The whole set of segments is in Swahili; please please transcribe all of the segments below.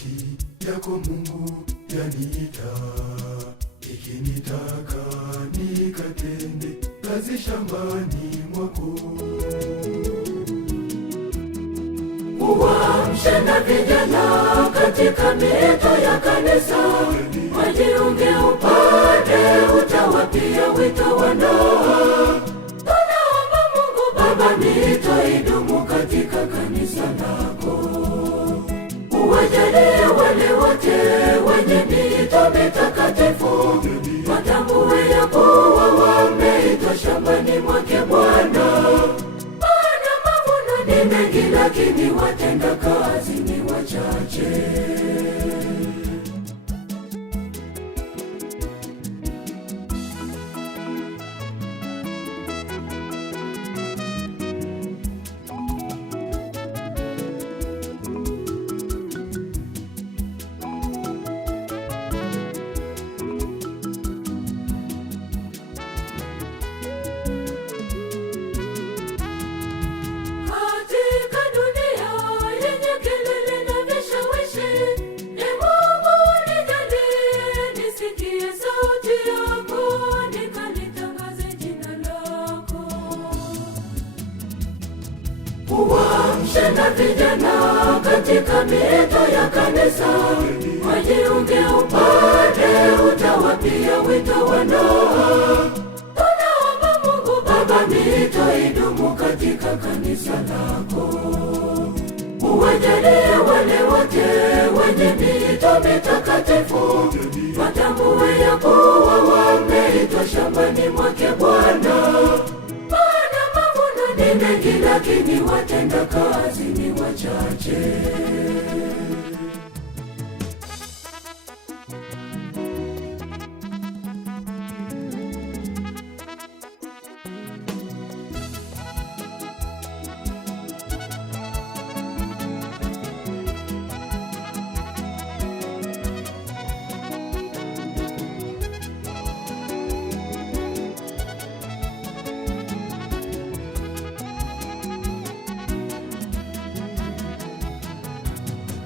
sauti yako Mungu yaniita, ikinitaka nikatende kazi shambani mwako. Uamshe na vijana katika mito ya kanisa, wajiunge upande utawapia wito wa ndoa. Tunaomba Mungu Baba, mito idumu katika kanisa lako. Uwajalie wale wote wenye mito mitakatifu, watambue ya kuwa wameitwa shambani mwake Bwana. Maana mavuno ni mengi, lakini watenda kazi ni wachache. Uamshe na vijana katika mito ya kanisa, wajiunge upande utawapia wito wa ndoa. Tunaomba Mungu Baba, mito idumu katika kanisa lako. Uwajalie wale wote wenye mito mitakatifu, watambue ya kuwa wameitwa shambani mwake Bwana. Ni mengi, lakini watenda kazi ni wachache.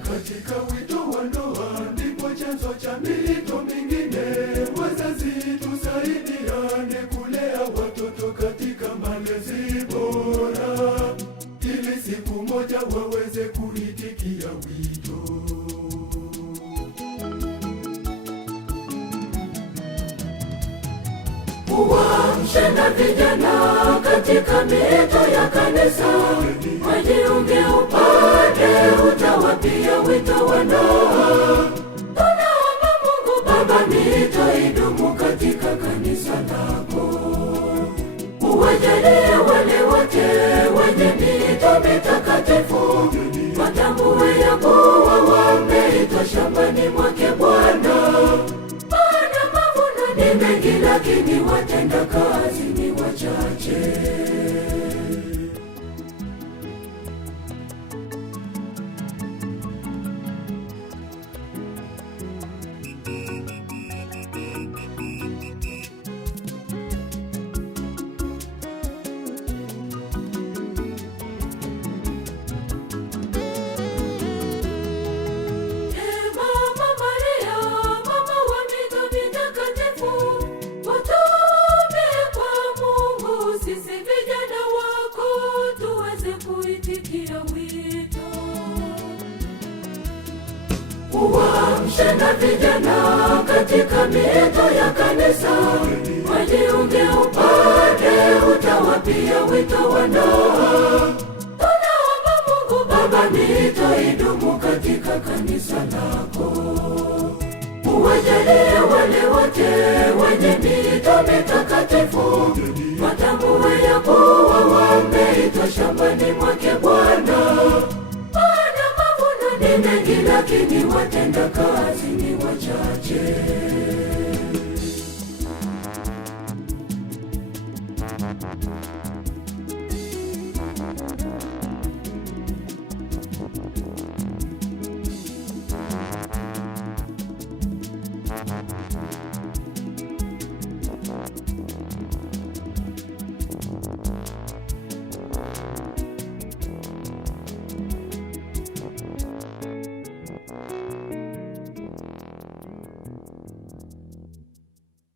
Katika wito wa ndoa ndipo chanzo cha mito mingine. Wazazi tusaidiane kulea watoto katika malezi bora, ili siku moja waweze kuitikia wito. Uamshe na vijana katika mito ya kanisa, wajiunge upande utawapia wito wa ndoa. Tunaomba Mungu Baba, mito idumu katika kanisa lako. Uwajalie wale wote wenye mito mitakatifu, watambue ya kuwa wameitwa shambani mwake Bwana. Maana mavuno ni mengi, lakini watenda kazi ni wachache. Uamshe na vijana katika mito ya kanisa, wajiunge upande utawapia wito wa ndoa. Tunaomba Mungu Baba, mito idumu katika kanisa lako. Uwajalie wale wote wenye mito mitakatifu, watambue ya kuwa wameitwa shambani mwake Bwana. Ni mengi, lakini watenda kazi ni wachache.